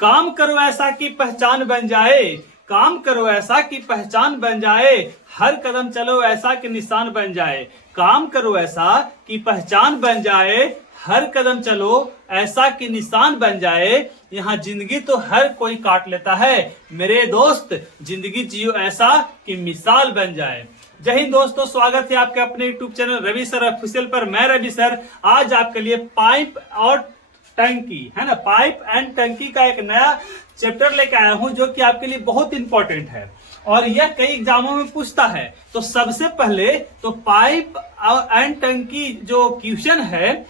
काम करो ऐसा कि पहचान बन जाए, काम करो ऐसा कि पहचान बन जाए, हर कदम चलो ऐसा कि निशान बन जाए। काम करो ऐसा कि पहचान बन जाए, हर कदम चलो ऐसा कि निशान बन जाए। यहाँ जिंदगी तो हर कोई काट लेता है, मेरे दोस्त जिंदगी जियो ऐसा कि मिसाल बन जाए। जय हिंद दोस्तों, स्वागत है आपके अपने YouTube channel Ravi sir official पर। मैं रवि सर आज आपके लिए पाइप और टंकी है ना, पाइप एंड टंकी का एक नया चैप्टर लेके आया हूं जो कि आपके लिए बहुत इंपॉर्टेंट है और यह कई एग्जामों में पूछता है। तो सबसे पहले तो पाइप एंड टंकी जो क्वेश्चन है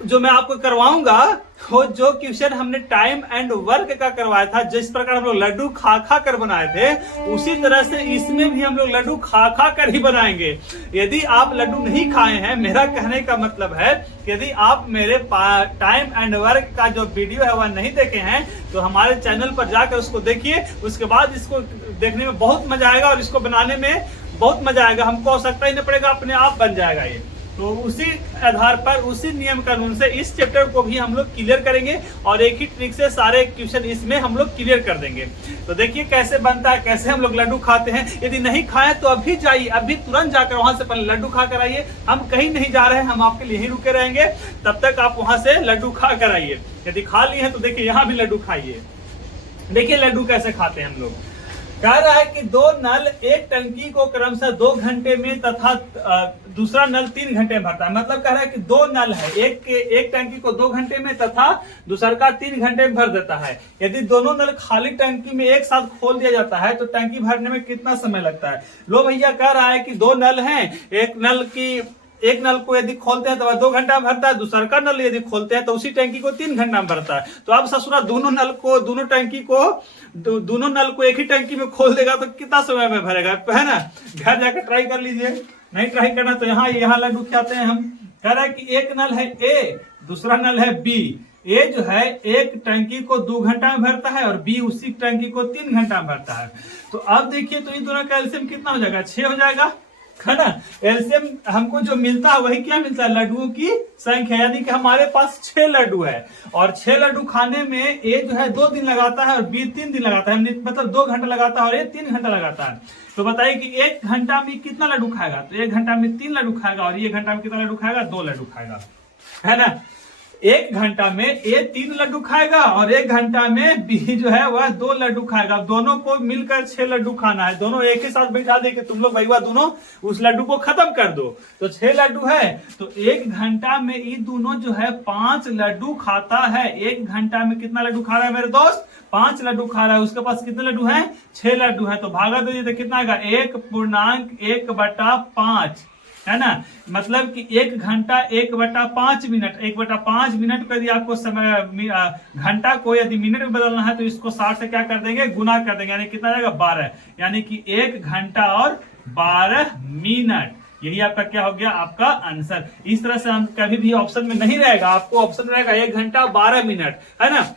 जो मैं आपको करवाऊंगा, वो जो क्वेश्चन हमने टाइम एंड वर्क का करवाया था, जिस प्रकार हम लोग लड्डू खा खा कर बनाए थे, उसी तरह से इसमें भी हम लोग लड्डू खा खा कर ही बनाएंगे। यदि आप लड्डू नहीं खाए हैं, मेरा कहने का मतलब है यदि आप मेरे टाइम एंड वर्क का जो वीडियो है वह नहीं देखे हैं तो हमारे चैनल पर जाकर उसको देखिए। उसके बाद इसको देखने में बहुत मजा आएगा और इसको बनाने में बहुत मजा आएगा। हमको आवश्यकता ही नहीं पड़ेगा, अपने आप बन जाएगा ये। तो उसी आधार पर, उसी नियम कानून से इस चैप्टर को भी हम लोग क्लियर करेंगे और एक ही ट्रिक से सारे क्वेश्चन इसमें हम लोग क्लियर कर देंगे। तो देखिए कैसे बनता है, कैसे हम लोग लड्डू खाते हैं। यदि नहीं खाएं तो अभी जाइए, अभी तुरंत जाकर वहां से पहले लड्डू खा कर आइए। हम कहीं नहीं जा रहे हैं, हम आपके लिए ही रुके रहेंगे, तब तक आप वहां से लड्डू खा कर आइए। यदि खा लिए हैं तो देखिए यहाँ भी लड्डू खाइए। देखिए लड्डू कैसे खाते हैं हम लोग। कह रहा है कि दो नल एक टंकी को क्रमशः 2 घंटे में तथा दूसरा नल 3 घंटे में भरता है। मतलब कह रहा है कि दो नल है, एक टंकी को 2 घंटे में तथा दूसरा का 3 घंटे में भर देता है। यदि दोनों नल खाली टंकी में एक साथ खोल दिया जाता है तो टंकी भरने में कितना समय लगता है। लो भैया, कह रहा है कि 2 नल हैं, एक नल को यदि खोलते हैं तो वह 2 घंटा में भरता है, दूसरा का नल यदि खोलते हैं तो उसी टंकी को 3 घंटा में भरता है। तो अब ससुरा दोनों नल को एक ही टंकी में खोल देगा तो कितना समय में भरेगा, है ना। घर जाकर ट्राई कर लीजिए, नहीं ट्राई करना तो यहाँ लड्डू खाते हैं हम। कह रहा है कि एक नल है ए, दूसरा नल है बी। ए जो है एक टंकी को 2 घंटा में भरता है और बी उसी टंकी को 3 घंटा में भरता है। तो अब देखिए तो इन दोनों का एलसीएम कितना हो जाएगा, 6 हो जाएगा, है ना। एलसीएम हमको जो मिलता है वही क्या मिलता है, लड्डुओं की संख्या। यानी कि हमारे पास 6 लड्डू है और 6 लड्डू खाने में ए जो है 2 दिन लगाता है और बी 3 दिन लगाता है, मतलब 2 घंटा लगाता है और ये 3 घंटा लगाता है। तो बताइए कि 1 घंटा में कितना लड्डू खाएगा। तो 1 घंटा में 3 लड्डू खाएगा और ये घंटा में कितना लड्डू खाएगा, 2 लड्डू खाएगा, है ना। 1 घंटा में ए 3 लड्डू खाएगा और 1 घंटा में बी जो है वह 2 लड्डू खाएगा। दोनों को मिलकर 6 लड्डू खाना है। दोनों एक ही साथ बैठा दे कि तुम लोग भैया दोनों उस लड्डू को खत्म कर दो। तो 6 लड्डू है तो 1 घंटा में ये दोनों जो है 5 लड्डू खाता है। 1 घंटा में कितना लड्डू खा रहा है मेरे दोस्त, 5 लड्डू खा रहा है। उसके पास कितने लड्डू हैं, 6 लड्डू है। तो भागा दीजिए तो कितना आएगा, 1.1/5, है ना। मतलब कि 1 घंटा 1/5 मिनट, 1/5 मिनट को यदि आपको समय घंटा को यदि मिनट में बदलना है तो इसको 60 से क्या कर देंगे, गुना कर देंगे, यानी कितना जाएगा 12। यानी कि 1 घंटा और 12 मिनट, यही आपका क्या हो गया, आपका आंसर। इस तरह से हम कभी भी ऑप्शन में नहीं रहेगा, आपको ऑप्शन रहेगा 1 घंटा 12 मिनट, है ना।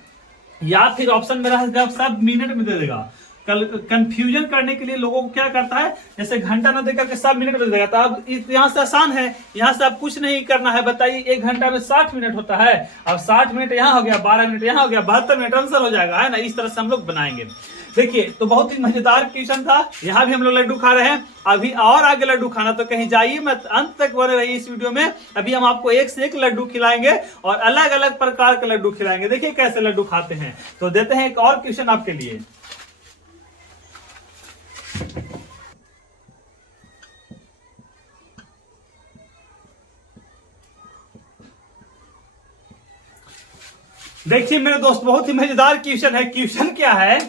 या फिर ऑप्शन में रहेगा सब मिनट में दे देगा। कंफ्यूजन करने के लिए लोगों को क्या करता है, जैसे घंटा ना देकर के सब मिनट में देगा। तो अब यहाँ से आसान है, यहाँ से अब कुछ नहीं करना है। बताइए 1 घंटा में 60 मिनट होता है, अब 60 मिनट यहाँ हो गया, 12 मिनट यहाँ हो गया, 72 मिनट आंसर हो जाएगा, है ना। इस तरह से हम लोग बनाएंगे। देखिए तो बहुत ही मजेदार क्वेश्चन था। यहाँ भी हम लोग लड्डू खा रहे हैं, अभी और आगे लड्डू खाना तो कहीं जाइए मत, अंत तक बने रहिए इस वीडियो में। अभी हम आपको एक से एक लड्डू खिलाएंगे और अलग अलग प्रकार के लड्डू खिलाएंगे। देखिए कैसे लड्डू खाते हैं। तो देते हैं एक और क्वेश्चन आपके लिए। देखिए मेरे दोस्त बहुत ही मजेदार क्वेश्चन है। क्वेश्चन क्या है,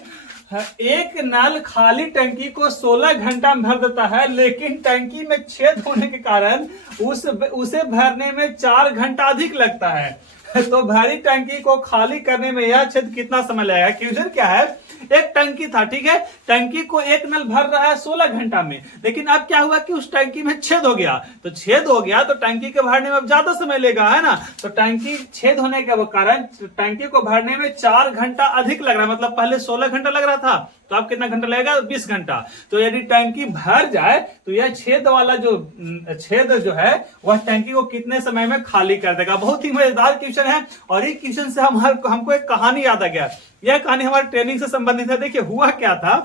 एक नल खाली टंकी को 16 घंटा में भर देता है, लेकिन टंकी में छेद होने के कारण उसे भरने में 4 घंटा अधिक लगता है। तो भरी टंकी को खाली करने में यह छेद कितना समय लगेगा। क्वेश्चन क्या है, एक टंकी था, ठीक है, टंकी को एक नल भर रहा है 16 घंटा में, लेकिन अब क्या हुआ कि उस टंकी में छेद हो गया। तो छेद हो गया तो टंकी के भरने में अब ज्यादा समय लेगा, है ना। तो टंकी छेद होने के कारण टंकी को भरने में 4 घंटा अधिक लग रहा है। मतलब पहले 16 घंटा लग रहा था तो अब कितना घंटा लगेगा, 20 घंटा। तो यदि टंकी भर जाए तो यह छेद वाला जो है वह टंकी को कितने समय में खाली कर देगा। बहुत ही मजेदार क्वेश्चन क्वेश्चन है और ये क्वेश्चन से हमको एक कहानी याद आ गया। यह कहानी हमारे ट्रेनिंग से संबंधित है। देखिए हुआ क्या था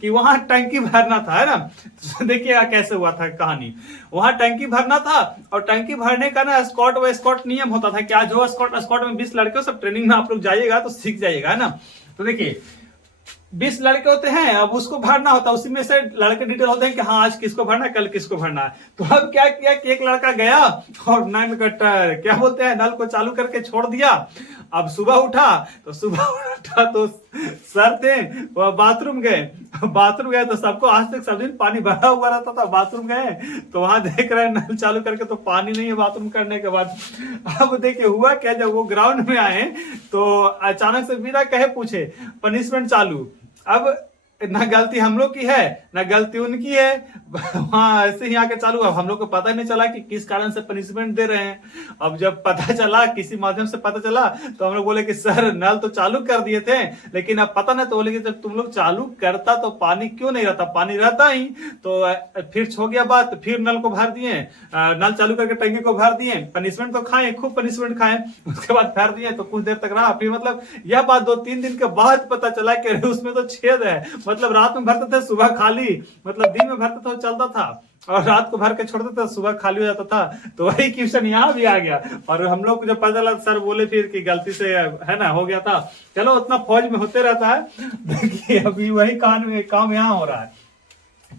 कि वहां टंकी भरना था, है ना। तो देखिए कैसे हुआ था कहानी। वहां टंकी भरना था और टंकी भरने का ना स्कॉट नियम होता था। क्या जो स्कॉट में 20 लड़के, सब ट्रेनिंग में आप लोग जाइएगा तो सीख जाइएगा, है ना। तो देखिए 20 लड़के होते हैं, अब उसको भरना होता है। उसी में से लड़के डिटेल होते हैं कि हाँ आज किसको भरना है, कल किसको भरना है। तो अब क्या किया कि एक लड़का गया और नल कट्टर क्या बोलते हैं, नल को चालू करके छोड़ दिया। अब सुबह उठा तो सर थे वह बाथरूम गए तो सबको आज तक सब दिन पानी भरा हुआ रहता था। बाथरूम गए तो वहां देख रहे हैं नल चालू करके तो पानी नहीं है बाथरूम करने के बाद। अब देखिए हुआ क्या, जब वो ग्राउंड में आए तो अचानक से बिना कहे पूछे पनिशमेंट चालू। अब ना गलती हम लोग की है ना गलती उनकी है, वहां ऐसे ही आके चालू। अब हम लोग को पता ही नहीं चला कि किस कारण से पनिशमेंट दे रहे हैं। अब जब पता चला, किसी माध्यम से पता चला, तो हम लोग बोले कि सर नल तो चालू कर दिए थे लेकिन अब पता नहीं। तो बोले कि जब तुम लोग चालू करता तो पानी क्यों नहीं रहता, पानी रहता ही। तो फिर हो गया बात, फिर नल को भर दिए, नल चालू करके टंकी को भर दिए। पनिशमेंट तो खाए, खूब पनिशमेंट खाए। उसके बाद भर दिए तो कुछ देर तक रहा। फिर मतलब यह बात 2-3 दिन के बाद पता चला कि उसमें तो छेद है। मतलब रात में भरते थे सुबह खाली, मतलब दिन में भरते थे चलता था और रात को भर के छोड़ते थे सुबह खाली हो जाता था। तो वही क्वेश्चन यहाँ भी आ गया और हम लोग को जब पता चला सर बोले फिर कि गलती से है ना हो गया था। चलो उतना फौज में होते रहता है। देखिए अभी वही काम यहाँ हो रहा है।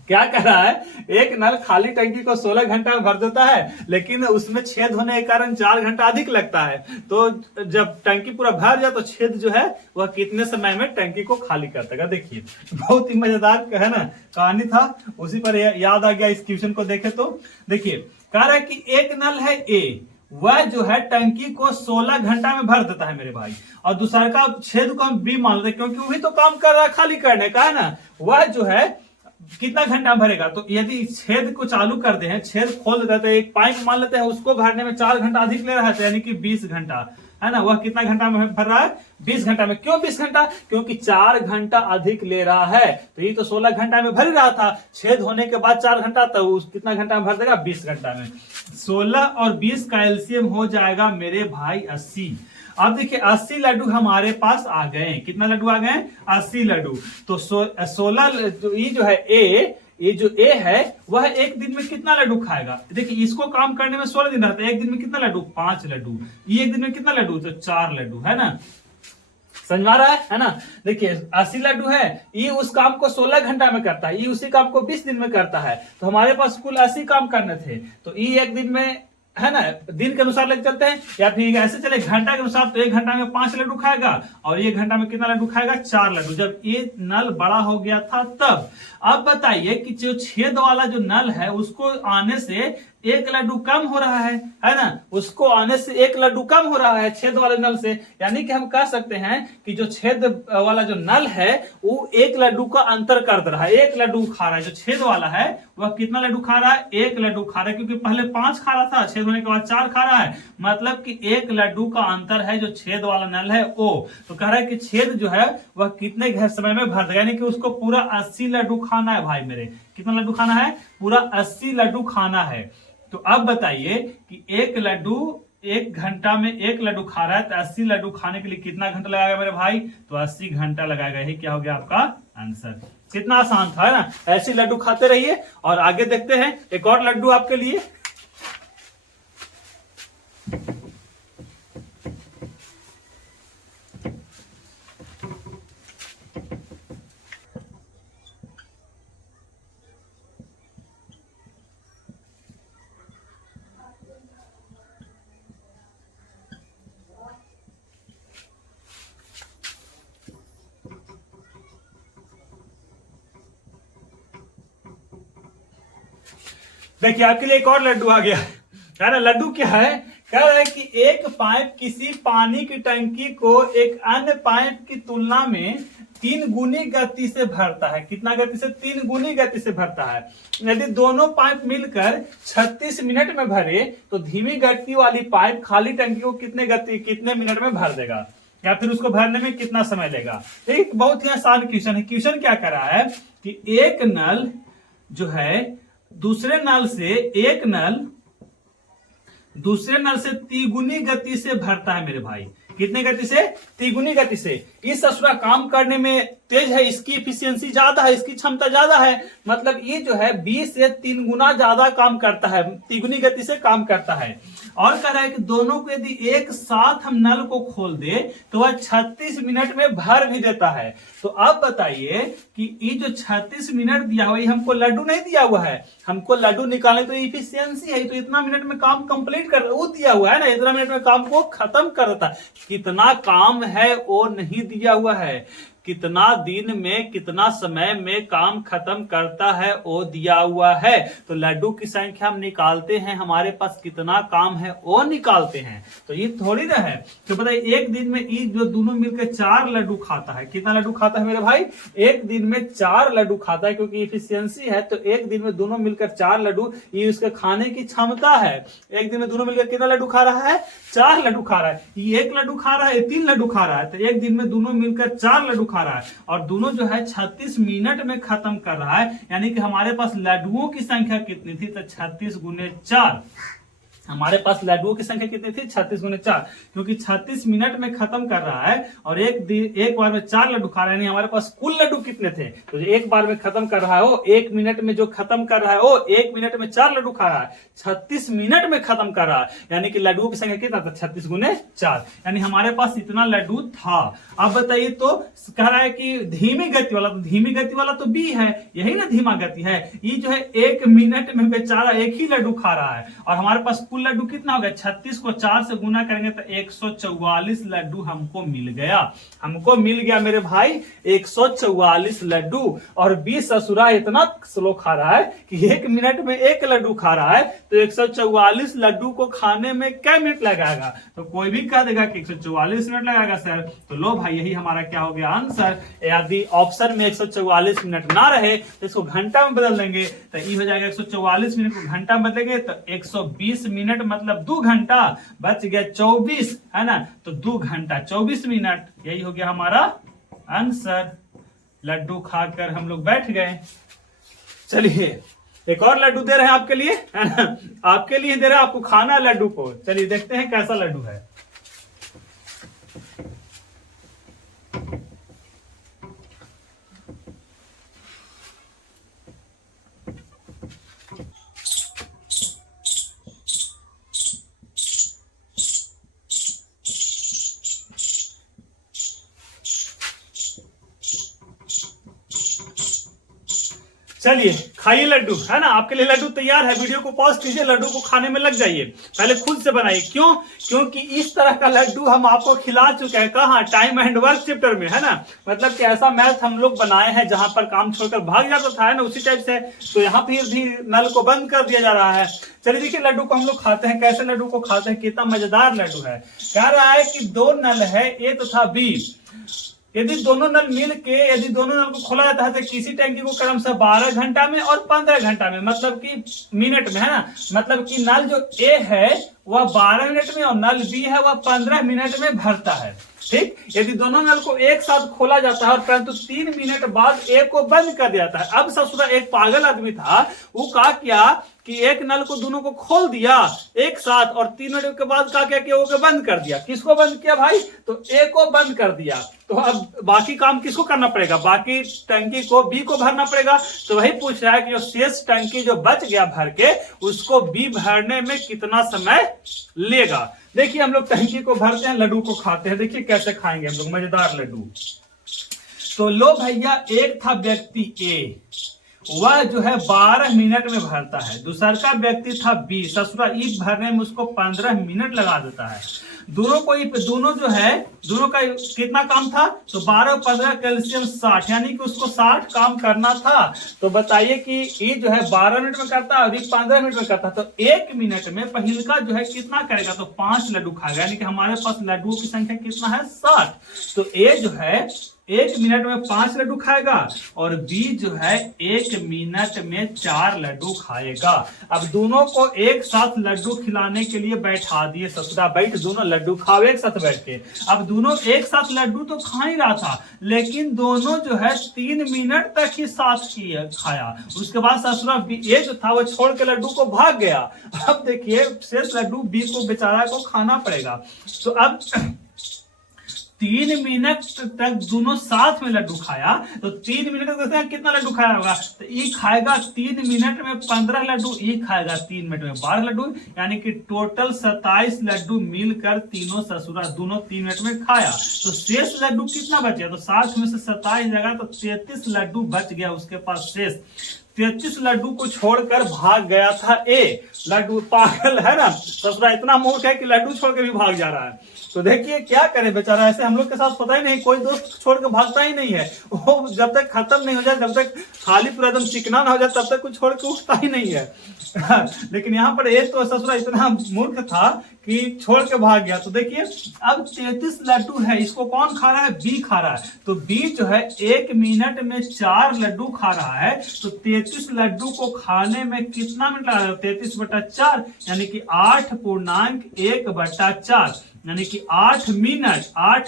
क्या कर रहा है, एक नल खाली टंकी को 16 घंटा में भर देता है लेकिन उसमें छेद होने के कारण 4 घंटा अधिक लगता है। तो जब टंकी पूरा भर जाए तो छेद जो है वह कितने समय में टंकी को खाली कर देगा। देखिए बहुत ही मजेदार है ना कहानी था, उसी पर याद आ गया इस क्वेश्चन को देखे तो। देखिए कह रहा है कि एक नल है ए, वह जो है टंकी को 16 घंटा में भर देता है मेरे भाई, और दूसरा का छेद को हम बी मान लेते हैं क्योंकि वही तो काम कर रहा है खाली करने का, है ना। वह जो है कितना घंटा भरेगा। तो यदि छेद को चालू कर दे हैं, छेद खोल देते हैं, एक पाइप मान लेते हैं, उसको भरने में 4 घंटा अधिक ले रहा है, तो यानी कि 20 घंटा, है ना। वह कितना घंटा में भर रहा है, 20 घंटा में। क्यों 20 घंटा, क्योंकि 4 घंटा अधिक ले रहा है। तो ये तो 16 घंटा में भर ही रहा था, छेद होने के बाद 4 घंटा, तो कितना घंटा में भर देगा, 20 घंटा में। 16 और 20 का एलसीएम हो जाएगा मेरे भाई 80। अब देखिए 80 लड्डू हमारे पास आ गए। कितना लड्डू आ गए, 80 लड्डू। तो 16 ये जो है ये जो ए है वह एक दिन में कितना लड्डू खाएगा। देखिए इसको काम करने में 16 दिन रहता है, एक दिन में कितना लड्डू, 5 लड्डू। ये एक दिन में कितना लड्डू, तो 4 लड्डू, है ना। समझ आ रहा है ना। देखिए 80 लड्डू है, ये उस काम को 16 घंटा में करता है, ये उसी काम को 20 दिन में करता है। तो हमारे पास कुल 80 काम करने थे, तो ये एक दिन में, है ना, दिन के अनुसार लेके चलते हैं या फिर ऐसे चले घंटा के अनुसार। तो 1 घंटा में 5 लड्डू खाएगा और 1 घंटा में कितना लड्डू खाएगा, 4 लड्डू। जब ये नल बड़ा हो गया था तब। अब बताइए कि जो छेद वाला जो नल है उसको आने से 1 लड्डू कम हो रहा है ना। उसको आने से 1 लड्डू कम हो रहा है छेद वाले नल से। यानी कि हम कह सकते हैं कि जो छेद वाला जो नल है वो 1 लड्डू का अंतर कर दे रहा है, 1 लड्डू खा रहा है। जो छेद वाला है वह कितना लड्डू खा रहा है, 1 लड्डू खा रहा है, क्योंकि पहले 5 खा रहा था, छेद होने के बाद 4 खा रहा है। मतलब कि 1 लड्डू का अंतर है जो छेद वाला नल है वो। तो कह रहा है कि छेद जो है वह कितने समय में भर देगा, यानी कि उसको पूरा 80 लड्डू खाना है भाई मेरे। कितना लड्डू खाना है, पूरा 80 लड्डू खाना है। तो अब बताइए कि 1 लड्डू 1 घंटा में 1 लड्डू खा रहा है, तो 80 लड्डू खाने के लिए कितना घंटा लगाएगा मेरे भाई, तो 80 घंटा लगाएगा। यही क्या हो गया आपका आंसर। कितना आसान था, है ना। ऐसे लड्डू खाते रहिए और आगे देखते हैं एक और लड्डू आपके लिए। देखिए आपके लिए एक और लड्डू आ गया, है ना। लड्डू क्या है, कह रहा है कि एक पाइप किसी पानी की टंकी को एक अन्य पाइप की तुलना में 3 गुनी गति से भरता है। कितना गति से, 3 गुनी गति से भरता है। यदि दोनों पाइप मिलकर 36 मिनट में भरे तो धीमी गति वाली पाइप खाली टंकी को कितने मिनट में भर देगा, या फिर उसको भरने में कितना समय लेगा। एक बहुत ही आसान क्वेश्चन है। क्वेश्चन क्या कर रहा है कि एक नल जो है दूसरे नल से, एक नल दूसरे नल से तिगुनी गति से भरता है मेरे भाई। कितने गति से? तिगुनी गति से। इस ससुरा काम करने में तेज है, इसकी इफिशियंसी ज्यादा है, इसकी क्षमता ज्यादा है, मतलब ये जो है 20 से 3 गुना ज्यादा काम करता है, तिगुनी गति से काम करता है। और कह रहा है कि दोनों को यदि एक साथ हम नल को खोल दे तो वह 36 मिनट में भर भी देता है। तो अब बताइए कि ये जो 36 मिनट दिया हुआ है, हमको लड्डू नहीं दिया हुआ है, हमको लड्डू निकालने तो इफिशियंसी है, तो इतना मिनट में काम कंप्लीट कर, वो दिया हुआ है ना, इतना मिनट में काम को खत्म कर देता। कितना काम है वो नहीं दिया हुआ है, कितना दिन में कितना समय में काम खत्म करता है वो दिया हुआ है। तो लड्डू की संख्या हम निकालते हैं, हमारे पास कितना काम है वो निकालते हैं। तो ये थोड़ी ना है तो बताइए एक दिन में ये जो दोनों मिलकर 4 लड्डू खाता है। कितना लड्डू खाता है मेरे भाई? एक दिन में 4 लड्डू खाता है, क्योंकि इफिशियंसी है तो एक दिन में दोनों मिलकर 4 लड्डू, ये उसके खाने की क्षमता है। एक दिन में दोनों मिलकर कितना लड्डू खा रहा है? 4 लड्डू खा रहा है। ये 1 लड्डू खा रहा है, 3 लड्डू खा रहा है, तो एक दिन में दोनों मिलकर 4 लड्डू खा रहा है, और दोनों जो है 36 मिनट में खत्म कर रहा है। यानी कि हमारे पास लड्डुओं की संख्या कितनी थी? तो 36 गुने 4। हमारे पास लड्डुओं की संख्या कितनी थी? 36 गुने 4, क्योंकि 36 मिनट में खत्म कर रहा है और एक बार में 4 लड्डू खा रहा है। यानी हमारे पास कुल लड्डू कितने थे? तो एक बार में खत्म कर रहा है वो, 1 मिनट में जो खत्म कर रहा है वो 1 मिनट में 4 लड्डू खा रहा है, 36 मिनट में खत्म कर रहा है। यानी कि लड्डुओं की संख्या कितना था? 36 गुने 4, यानी हमारे पास इतना लड्डू था। अब बताइए तो कह रहा है कि धीमी गति वाला, तो धीमी गति वाला तो बी है, यही ना धीमा गति है। ये जो है 1 मिनट में बेचारा एक ही लड्डू खा रहा है, और हमारे पास कुल लड्डू कितना हो गया? 36 को 4 से गुना करेंगे तो 144 लड्डू हमको मिल गया। हमको मिल गया मेरे भाई 144 लड्डू। और 20 ससुरा इतना स्लो खा रहा है कि 1 मिनट में 1 लड्डू खा रहा है, तो 144 लड्डू को खाने में क्या मिनट लगाएगा? तो कोई भी कह देगा कि 144 मिनट लगाएगा सर। तो लो भाई यही हमारा क्या हो गया आंसर। यदि ऑप्शन में 144 मिनट ना रहे तो इसको घंटा में बदल देंगे, तो ये हो जाएगा 144 मिनट को घंटा में बदलेंगे तो 120 मिनट मतलब 2 घंटा, बच गया 24, है ना। तो 2 घंटा 24 मिनट, यही हो गया हमारा आंसर। लड्डू खाकर हम लोग बैठ गए। चलिए एक और लड्डू दे रहे हैं आपके लिए, है ना, आपके लिए दे रहे हैं, आपको खाना है लड्डू को। चलिए देखते हैं कैसा लड्डू है। चलिए खाइए लड्डू, है ना, आपके लिए लड्डू तैयार है। वीडियो को पॉज कीजिए, लड्डू को खाने में लग जाइए। पहले खुद से बनाइए, क्यों? क्योंकि इस तरह का लड्डू हम आपको खिला चुके हैं। कहाँ? टाइम एंड वर्क चैप्टर में, है ना। मतलब कि ऐसा मैथ हम लोग बनाए हैं जहां पर काम छोड़कर भाग जाता था, है ना, उसी टाइप से। तो यहाँ फिर भी नल को बंद कर दिया जा रहा है। चलिए देखिए लड्डू को हम लोग खाते हैं। कैसे लड्डू को खाते हैं? कितना मजेदार लड्डू है। कह रहा है कि 2 नल है, ए तथा बी। यदि दोनों नल मिल के यदि दोनों नल को खोला जाता है तो किसी टैंकी को क्रमशः 12 घंटा में और 15 घंटा में, मतलब कि मिनट में, है ना। मतलब कि नल जो ए है वह 12 मिनट में और नल बी है वह 15 मिनट में भरता है। ठीक, यदि दोनों नल को एक साथ खोला जाता है और परंतु 3 मिनट बाद ए को बंद कर दिया जाता है। अब ससुरा एक पागल आदमी था, वो कहा क्या कि एक नल को दोनों को खोल दिया एक साथ और 3 मिनट के बाद कहा क्या कि वो बंद कर दिया। किसको बंद किया भाई? तो ए को बंद कर दिया। तो अब बाकी काम किसको करना पड़ेगा? बाकी टंकी को बी को भरना पड़ेगा। तो वही पूछ रहा है कि जो शेष टंकी जो बच गया भर के, उसको बी भरने में कितना समय लेगा। देखिए हम लोग टंकी को भरते हैं, लड्डू को खाते हैं। देखिए कैसे खाएंगे हम लोग मजेदार लड्डू। तो लो भैया, एक था व्यक्ति ए, वह जो है 12 मिनट में भरता है। दूसरा का व्यक्ति था बी, ससुरा ई भरने में उसको 15 मिनट लगा देता है। दोनों जो है, दोनों का कितना काम था? तो 12 और 15 कैल्शियम 60, यानी कि उसको 60 काम करना था। तो बताइए कि ये जो है 12 मिनट में करता है और ये 15 मिनट में करता है। तो 1 मिनट में पहिलका जो है कितना करेगा? तो 5 लड्डू खाएगा। यानी कि हमारे पास लड्डुओं की संख्या कितना है? 60। तो ए जो है 1 मिनट में 5 लड्डू खाएगा और बी जो है 1 मिनट में 4 लड्डू खाएगा। अब दोनों को एक साथ लड्डू खिलाने के लिए बैठा दिए, ससुरा बैठ दोनों लड्डू खाओ एक साथ बैठ के। अब दोनों एक साथ लड्डू तो खा ही रहा था, लेकिन दोनों जो है 3 मिनट तक ही साथ खाया। उसके बाद ससुरा ये जो था वो छोड़ के लड्डू को भाग गया। अब देखिए शेष लड्डू बी को बेचारा को खाना पड़ेगा। तो अब 3 मिनट तक दोनों साथ में लड्डू खाया, तो 3 मिनट तक कितना लड्डू खाया होगा? तो ई खाएगा 3 मिनट में 15 लड्डू, ई खाएगा 3 मिनट में 12 लड्डू, यानी कि टोटल 27 लड्डू मिलकर तीनों ससुरा दोनों 3 मिनट में खाया। तो शेष लड्डू कितना बच गया? तो 60 में से 27 जगह तो 33 लड्डू बच गया उसके पास शेष। 33 लड्डू को छोड़कर भाग गया था ए। लड्डू पागल है ना, ससुरा इतना मूर्ख है कि लड्डू छोड़ के भी भाग जा रहा है। तो देखिए क्या करे बेचारा, ऐसे हम लोग के साथ पता ही नहीं, कोई दोस्त छोड़ के भागता ही नहीं है। वो जब तक खत्म नहीं हो जाए, जब तक खाली पूरा एकदम चिकना ना हो जाए, तब तक कुछ छोड़ के उठता ही नहीं है। लेकिन यहाँ पर एक तो ससुरा इतना मूर्ख था कि छोड़ के भाग गया। तो देखिए अब 33 लड्डू है, इसको कौन खा रहा है? बी खा रहा है। तो बी जो है 1 मिनट में 4 लड्डू खा रहा है। तो 33 लड्डू को खाने में कितना मिनट लगा? 33/4 यानी कि 8.1/4 यानी कि 8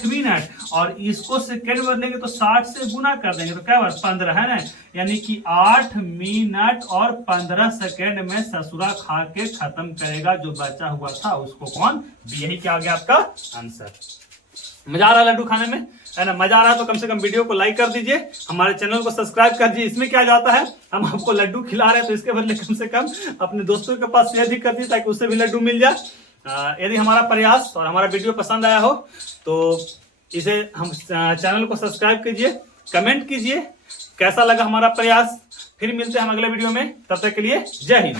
मिनट। और इसको सेकेंड में लेंगे तो 60 से गुना कर देंगे तो क्या बात 15 है ना, यानी कि 8 मिनट और 15 सेकेंड में ससुरा खा के खत्म करेगा जो बचा हुआ था उसको। कौन? यही क्या आ गया आपका आंसर। मजा आ रहा है लड्डू खाने में, है ना? मजा आ रहा है तो कम से कम वीडियो को लाइक कर दीजिए, हमारे चैनल को सब्सक्राइब कर दीजिए। इसमें क्या जाता है, हम आपको लड्डू खिला रहे हैं तो इसके बदले कम से कम अपने दोस्तों के पास शेयर भी कर दीजिए ताकि उससे भी लड्डू मिल जाए। यदि हमारा प्रयास और हमारा वीडियो पसंद आया हो तो इसे हम चैनल को सब्सक्राइब कीजिए, कमेंट कीजिए कैसा लगा हमारा प्रयास। फिर मिलते हैं हम अगले वीडियो में, तब तक के लिए जय हिंद।